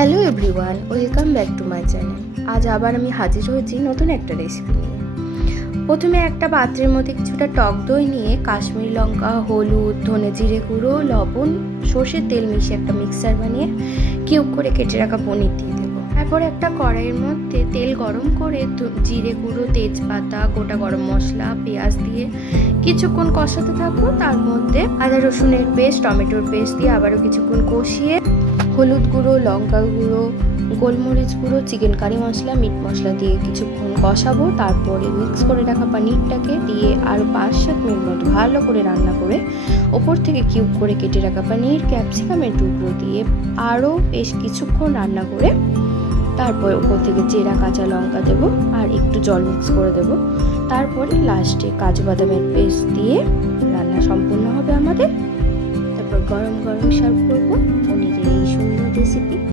Hello everyone, welcome back to my channel. আজ আবার আমি হাজির হয়েছি নতুন একটা রেসিপি নিয়ে। প্রথমে একটা পাত্রের মধ্যে কিছুটা টক দই নিয়ে কাশ্মীরি লঙ্কা, হলুদ, ধনে জিরে গুঁড়ো, লবণ, সর্ষের তেল মিশিয়ে একটা মিক্সচার বানিয়ে কিউব করে কেটে রাখা পনির দিয়ে দেবো। তারপরে একটা কড়াইয়ের মধ্যে তেল গরম করে জিরে গুঁড়ো, তেজপাতা, গোটা গরম মশলা, পেঁয়াজ দিয়ে কিছুক্ষণ কষাতে থাকবো। তার মধ্যে আদা রসুনের পেস্ট, টমেটোর পেস্ট দিয়ে আবারও কিছুক্ষণ কষিয়ে হলুদ গুঁড়ো, লঙ্কা গুঁড়ো, গোলমরিচ গুঁড়ো, চিকেন কারি মশলা, মিট মশলা দিয়ে কিছুক্ষণ কষাবো। তারপরে মিক্স করে রাখা পনিরটাকে দিয়ে আরও 5-7 মিনিট মতো ভালো করে রান্না করে ওপর থেকে কিউব করে কেটে রাখা পনির, ক্যাপসিকামের টুকরো দিয়ে আরও বেশ কিছুক্ষণ রান্না করে তারপর ওপর থেকে চেরা কাঁচা লঙ্কা দেবো আর একটু জল মিক্স করে দেবো। তারপরে লাস্টে কাজু বাদামের পেস্ট দিয়ে রান্না সম্পূর্ণ হবে আমাদের। তারপর গরম গরম সার্ভ করবো পনিরের এই সুন্দর রেসিপি।